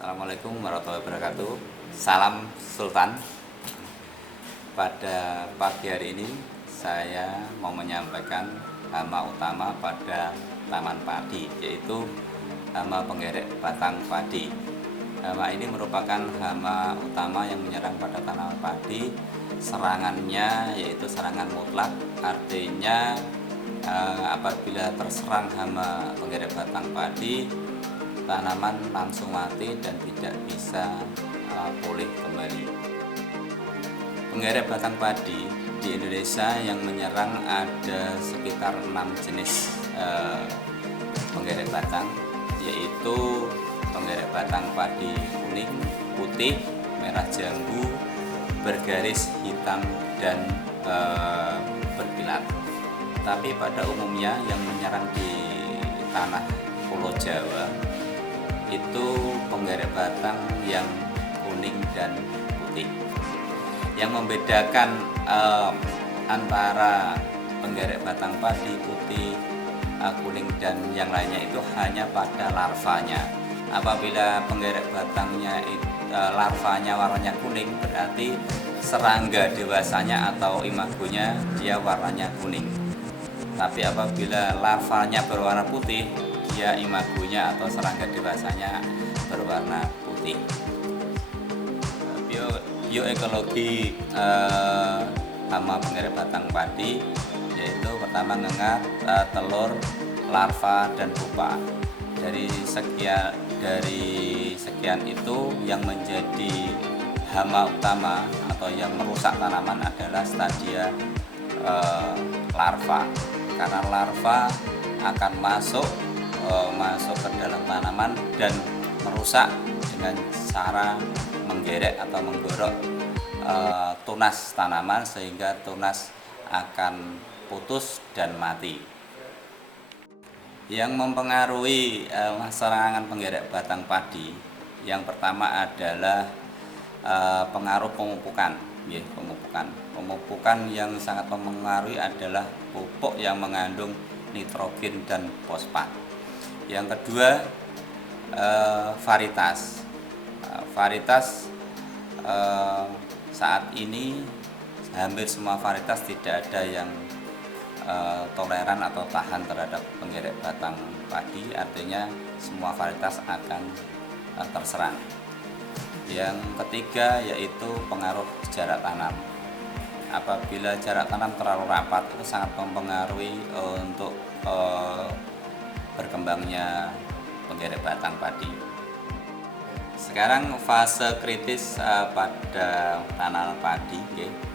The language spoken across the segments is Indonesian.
Assalamualaikum warahmatullahi wabarakatuh. Salam Sultan. Pada pagi hari ini saya mau menyampaikan hama utama pada taman padi, yaitu hama penggerek batang padi. Hama ini merupakan hama utama yang menyerang pada tanaman padi. Serangannya yaitu serangan mutlak, artinya apabila terserang hama penggerek batang padi, tanaman langsung mati dan tidak bisa pulih kembali. Penggerek batang padi di Indonesia yang menyerang ada sekitar 6 jenis penggerek batang, yaitu penggerek batang padi kuning, putih, merah jambu, bergaris hitam, dan berpilat. Tapi pada umumnya yang menyerang di tanah Pulau Jawa itu penggerek batang yang kuning dan putih. Yang membedakan antara penggerek batang padi putih, kuning, dan yang lainnya itu hanya pada larvanya. Apabila penggerek batangnya larvanya warnanya kuning, berarti serangga dewasanya atau imagonya dia warnanya kuning. Tapi apabila larvanya berwarna putih, dia imagonya atau serangga dewasanya berwarna putih. Bioekologi hama penggerek batang padi yaitu pertama ngengat, telur, larva, dan pupa. Dari sekian itu yang menjadi hama utama atau yang merusak tanaman adalah stadia larva, karena larva akan masuk ke dalam tanaman dan merusak dengan cara menggerek atau menggorok tunas tanaman sehingga tunas akan putus dan mati. Yang mempengaruhi serangan penggerek batang padi, yang pertama adalah pengaruh pemupukan. Pemupukan yang sangat mempengaruhi adalah pupuk yang mengandung nitrogen dan fosfat. Yang kedua, varietas. Saat ini hampir semua varietas tidak ada yang toleran atau tahan terhadap penggerek batang padi, artinya semua varietas akan terserang. Yang ketiga yaitu pengaruh jarak tanam. Apabila jarak tanam terlalu rapat, itu sangat mempengaruhi untuk berkembangnya penggerek batang padi. Sekarang fase kritis pada tanaman padi,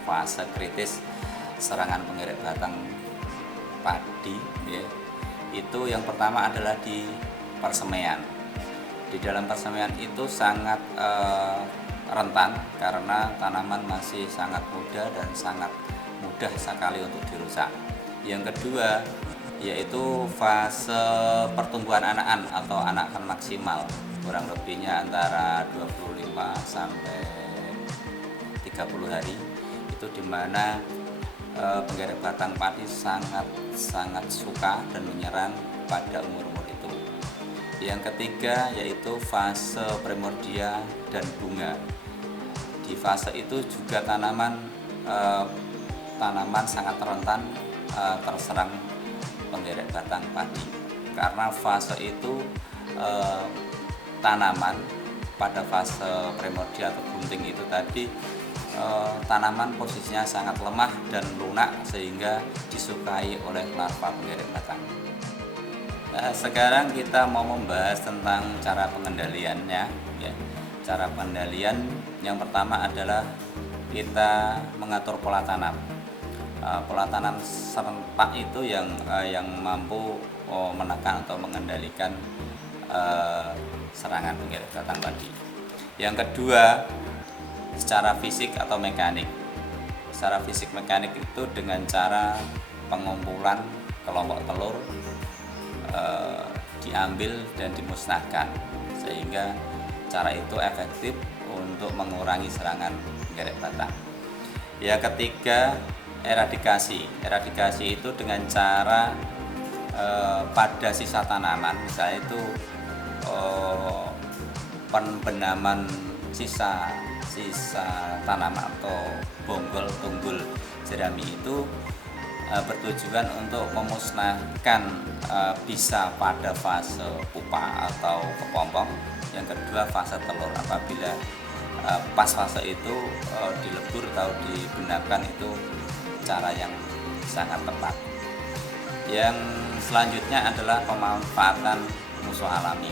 fase kritis serangan penggerek batang padi, itu yang pertama adalah di persemaian. Di dalam persemaian itu sangat rentan karena tanaman masih sangat muda dan sangat mudah sekali untuk dirusak. Yang kedua yaitu fase pertumbuhan anakan atau anakan maksimal, kurang lebihnya antara 25 sampai 30 hari, itu dimana penggerek batang padi sangat suka dan menyerang pada umur-umur itu. Yang ketiga yaitu fase primordia dan bunga. Di fase itu juga tanaman sangat rentan terserang penggerek batang padi, karena fase itu tanaman pada fase primordia atau bunting itu tadi tanaman posisinya sangat lemah dan lunak sehingga disukai oleh larva penggerek batang. Sekarang kita mau membahas tentang cara pengendaliannya. Cara pengendalian yang pertama adalah kita mengatur pola tanam. Pola tanam serentak itu yang mampu menekan atau mengendalikan serangan penggerek batang padi. Yang kedua, secara fisik atau mekanik. Secara fisik mekanik itu dengan cara pengumpulan kelompok telur diambil dan dimusnahkan, sehingga cara itu efektif untuk mengurangi serangan penggerek batang. Yang ketiga, eradikasi. Eradikasi itu dengan cara pada sisa tanaman, misalnya itu penbenaman sisa tanaman atau bonggol tunggul jerami itu bertujuan untuk memusnahkan bisa pada fase pupa atau kepompong. Yang kedua fase telur, apabila pas fase itu dilebur atau dibenarkan, itu cara yang sangat tepat. Yang selanjutnya adalah pemanfaatan musuh alami.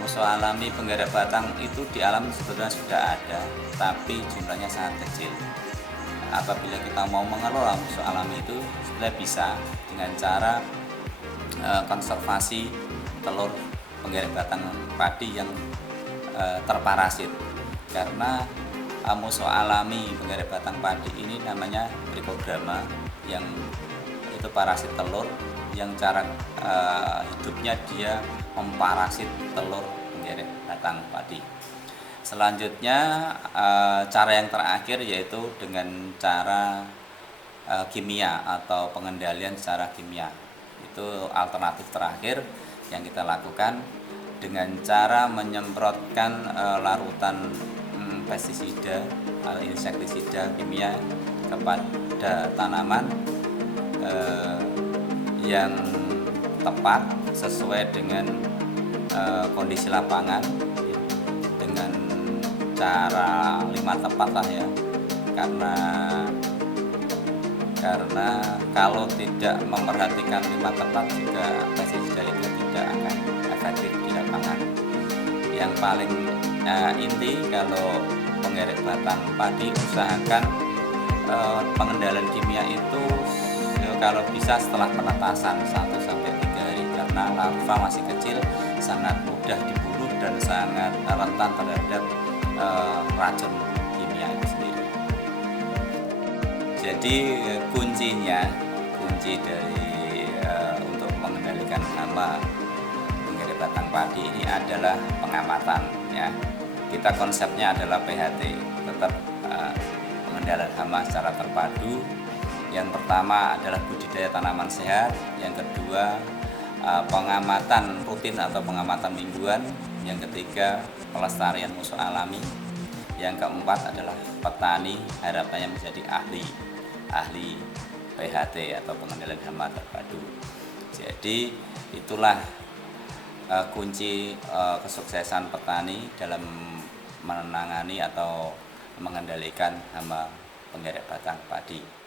Musuh alami penggerak batang itu di alam sebetulnya sudah ada, tapi jumlahnya sangat kecil. Apabila kita mau mengelola musuh alami itu sudah bisa dengan cara konservasi telur penggerak batang padi yang terparasit, karena musuh alami penggerak batang padi ini namanya Trichogramma, yang itu parasit telur, yang cara hidupnya dia memparasit telur penggerak batang padi. Selanjutnya cara yang terakhir yaitu dengan cara kimia atau pengendalian secara kimia. Itu alternatif terakhir yang kita lakukan dengan cara menyemprotkan larutan pestisida atau insektisida kimia kepada tanaman yang tepat sesuai dengan kondisi lapangan, dengan cara 5 tepat lah ya, karena kalau tidak memperhatikan 5 tepat juga pestisida itu tidak akan efektif di lapangan. Yang paling inti kalau penggerak batang padi, usahakan pengendalian kimia itu kalau bisa setelah penetasan 1-3 hari, karena larva masih kecil, sangat mudah dibunuh dan sangat rentan terhadap racun kimia itu sendiri. Jadi kunci dari untuk mengendalikan hama penggerak batang padi ini adalah pengamatan ya. Kita konsepnya adalah PHT, tetap pengendalian hama secara terpadu. Yang pertama adalah budidaya tanaman sehat, yang kedua pengamatan rutin atau pengamatan mingguan, yang ketiga pelestarian musuh alami, yang keempat adalah petani harapannya menjadi ahli PHT atau pengendalian hama terpadu. Jadi itulah kunci kesuksesan petani dalam menangani atau mengendalikan hama penggerak batang padi.